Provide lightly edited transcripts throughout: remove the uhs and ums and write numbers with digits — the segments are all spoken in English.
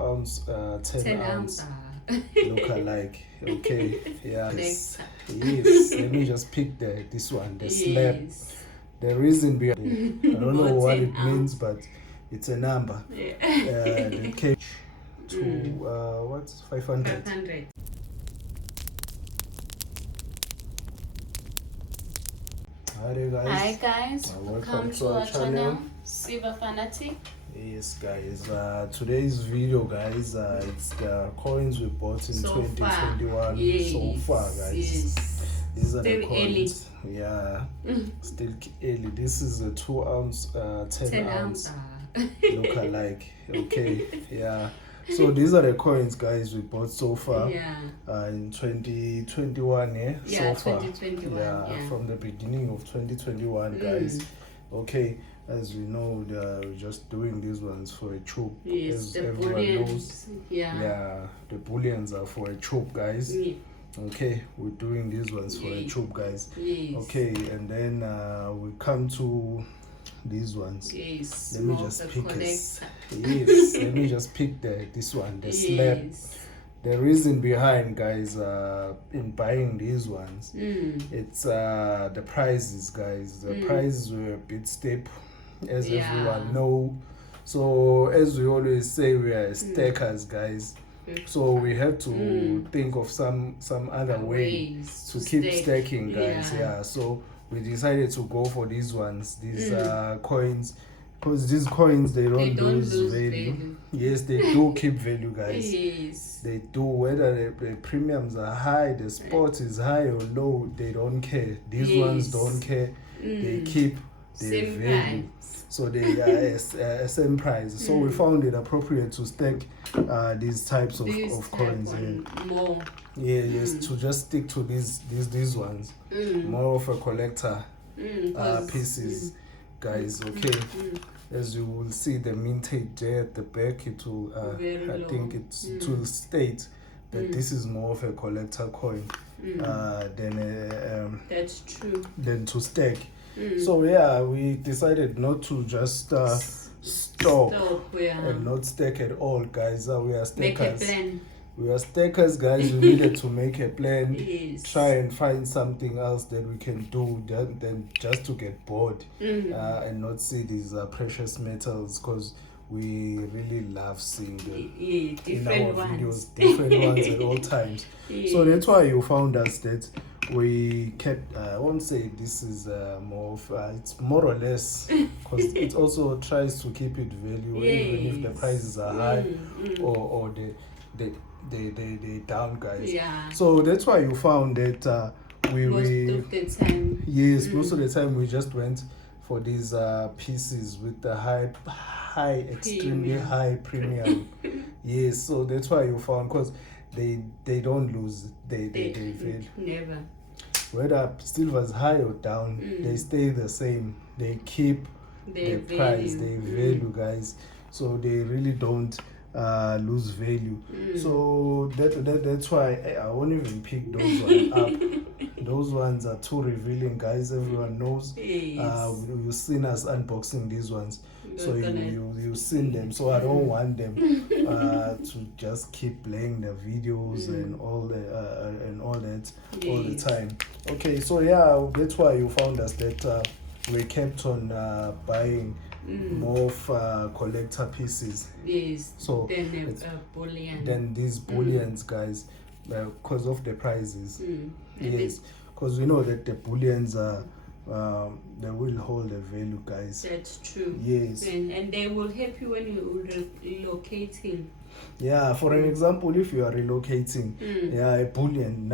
ounce, 10 ounce look alike. Okay, yeah, yes. Let me just pick this one, the slab. The reason behind it, I don't know what it means, but it's a number. The K to what's 500. Hi guys, welcome to our channel, Silver Fanatic. Yes guys, today's video guys, it's the coins we bought in 2021 so far guys. Yes. These are Still the coins. Yeah, still early. This is a 2 ounce, 10 ounce look alike. Okay, yeah. So these are the coins guys we bought so far in 2021. So far, 2021, from the beginning of 2021 guys. Okay, as we know, we're just doing these ones for a chop. As everyone knows, the bullions are for a chop guys. Okay, we're doing these ones for a chop guys. Okay, and then we come to these ones. Let me just pick let me just pick this one, the slab. The reason behind guys, in buying these ones, it's the prices guys. The prices were a bit steep, as everyone know. So as we always say, we are stackers guys. So we have to think of some other ways to keep stacking guys. So we decided to go for these ones, these coins, because these coins, they don't lose value. Yes, they do keep value guys. They do, whether the premiums are high, the spot is high or low, they don't care. These ones don't care. They keep their value. So they are same price. So we found it appropriate to stack these types of coins more. Yes, to just stick to these ones. More of a collector pieces guys. Okay, as you will see the mintage there at the back, it will I think it will state that this is more of a collector coin than that's true, than to stack. So we decided not to just stop and not stack at all guys. We are stackers. Make a plan. We are stackers guys. We needed to make a plan. Try and find something else that we can do than just to get bored and not see these precious metals, because we really love seeing them in our videos, different ones at all times. So that's why you found us that we kept, I won't say this is more of, it's more or less, because it also tries to keep it value even if the prices are high or they down guys. So that's why you found that most of the time we just went for these pieces with the high extremely high premium. Yes, so that's why you found, because they don't lose, they fail never. Whether silver's high or down, they stay the same. They keep the price, they value guys. So they really don't lose value. So that's why I won't even pick those ones up. Those ones are too revealing guys. Everyone knows. You've seen us unboxing these ones, so you've seen them. So I don't want them to just keep playing the videos and all that all the time. Okay, so that's why you found us that we kept on buying more of collector pieces. So then these bullions guys, because of the prices. Yes, because we know that the bullions are they will hold a value guys. That's true. Yes, and they will help you when you're relocating. For an example, if you are relocating, a bullion,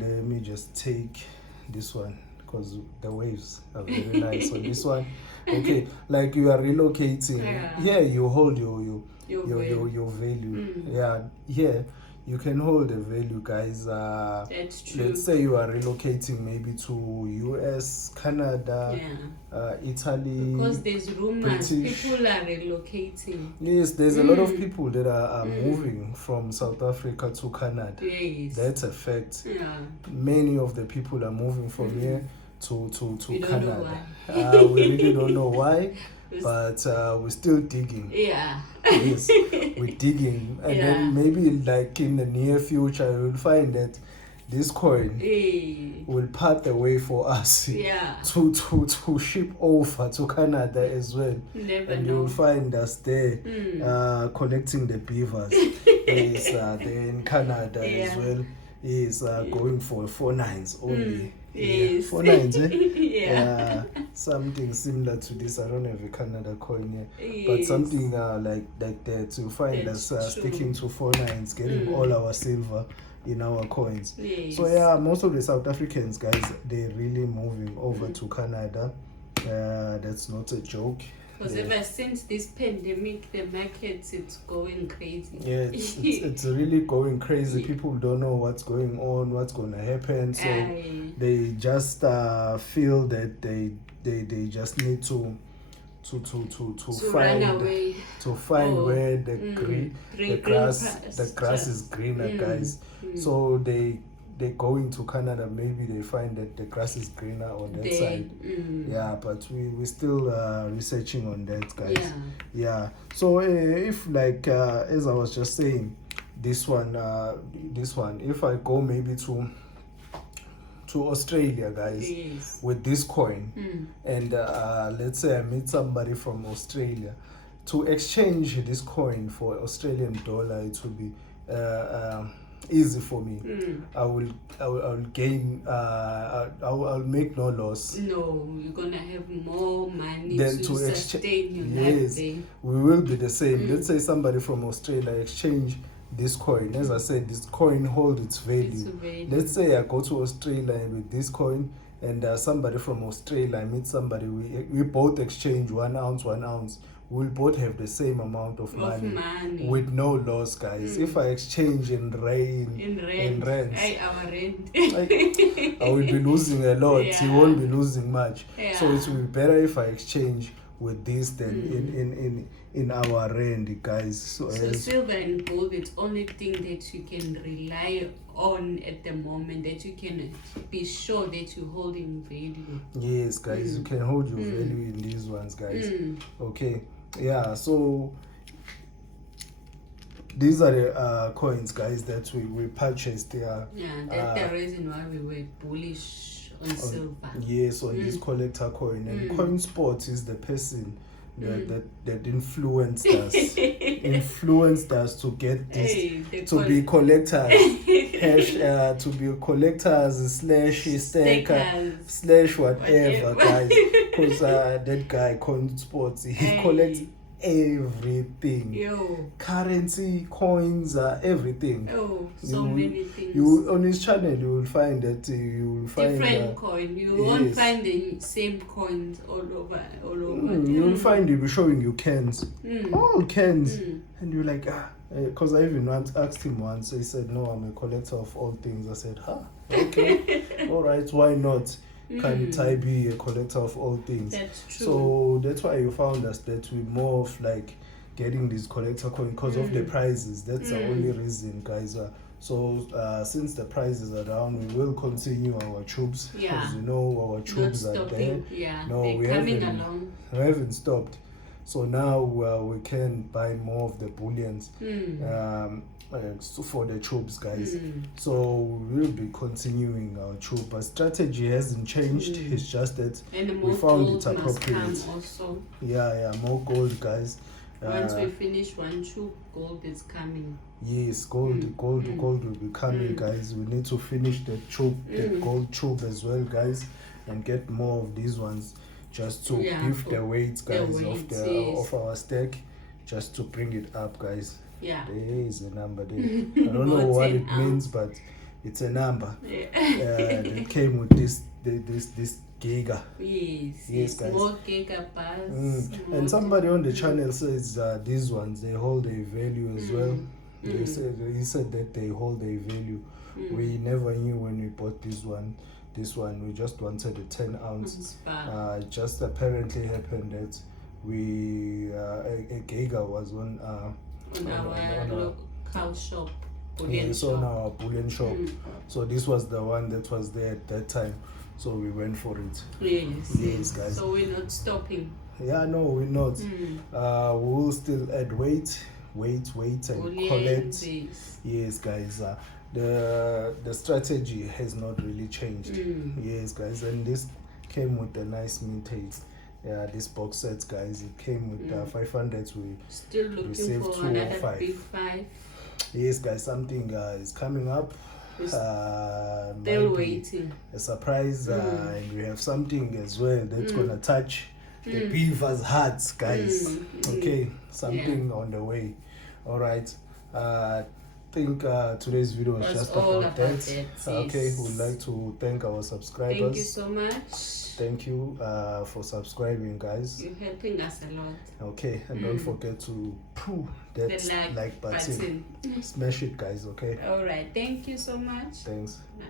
let me just take this one because the waves are very nice on this one. Okay, like you are relocating, you hold your value. You can hold the value guys. That's true. Let's say you are relocating maybe to US, Canada, Italy, because there's rumors British. People are relocating. Yes, there's a lot of people that are moving from South Africa to Canada. That's a fact. Many of the people are moving from here to Canada. We really don't know why, but we're still digging. Yeah. Yes, we're digging, and then maybe like in the near future you'll find that this coin will part the way for us to ship over to Canada as well. And you'll find us there collecting the beavers. Yes, there in Canada as well. Is going for 4/9 only. Yes. 4/9, eh? Something similar to this. I don't have a Canada coin here, but something like that. You find us sticking to 4/9, getting all our silver in our coins. So most of the South Africans, guys, they're really moving over to Canada. That's not a joke. Because ever since this pandemic, the markets, it's going crazy. Yeah, it's really going crazy. People don't know what's going on, what's going to happen. So they just feel that they just need to find where the grass is greenner, guys. So they go into Canada, maybe they find that the grass is greener on that side. But we're still researching on that, guys. So if like as I was just saying, this one if I go maybe to Australia, guys, with this coin, and let's say I meet somebody from Australia, to exchange this coin for Australian dollar, it will be easy for me. I will gain. I'll make no loss. No, you're gonna have more money to sustain your life. We will be the same. Let's say somebody from Australia exchange this coin. As I said, this coin holds its value. Let's say I go to Australia with this coin, and somebody from Australia, I meet somebody. We both exchange 1 ounce. We'll both have the same amount of money with no loss, guys. If I exchange in rent, I will be losing a lot. He won't be losing much. So it will be better if I exchange with this than in our rand, guys. So silver and gold, it's only thing that you can rely on at the moment, that you can be sure that you hold in value. Yes, guys, you can hold your value in these ones, guys. Okay. So these are the coins, guys, that we purchased there. That's the reason why we were bullish on silver. Yes, on this collector coin. And Coin Sports is the person that influenced us to get this, to be collectors, to be collectors / staker / whatever, guys. Because that guy, Coin Sports, he collects everything. Currency, coins, everything. Many things. You on his channel, you will find that you will find different coin. You won't find the same coins all over. You will find he'll be showing you cans, all cans, and you're like, because I even asked him once. He said, "No, I'm a collector of all things." I said, okay, all right, why not? Can't I be a collector of all things? That's true. So that's why you found us that we're more of like getting this collector coin because of the prizes. That's the only reason, guys. So since the prices are down, we will continue our tubes. Because you know our tubes are there. No, we haven't stopped. So now we can buy more of the bullions. For the tubes, guys. So we'll be continuing our tube, but strategy hasn't changed. It's just that we found it appropriate. More gold, guys. Once we finish one tube, gold is coming. Yes, gold will be coming, guys. We need to finish the tube, the gold tube as well, guys, and get more of these ones just to beef the weights, guys, of our stack, just to bring it up, guys. There is a number there. I don't know what it means, but it's a number. That came with this giga. Yes, guys. More gigabars. And somebody on the channel says these ones, they hold a value as well. He said that they hold a value. We never knew when we bought this one. We just wanted a 10 ounce. It just apparently happened that a giga was on our local shop. On our bullion shop. So this was the one that was there at that time. So we went for it. Yes, guys. So we're not stopping. Yeah, no, we're not. We will still add wait and bullion collect. base. Yes, guys. The strategy has not really changed. Yes, guys, and this came with a nice mintage. Yeah, this box sets, guys. It came with 500s. We still looking received for 2 or another 5. big 5. Yes, guys, something is coming up. Still waiting. A surprise, and we have something as well that's gonna touch the beavers' hearts, guys. Okay, something on the way. All right. I think today's video is just about that. Okay, we'd like to thank our subscribers. Thank you so much. Thank you for subscribing, guys. You're helping us a lot. Okay, and don't forget to that the like button. Smash it, guys. Okay. All right. Thank you so much. Thanks. Bye.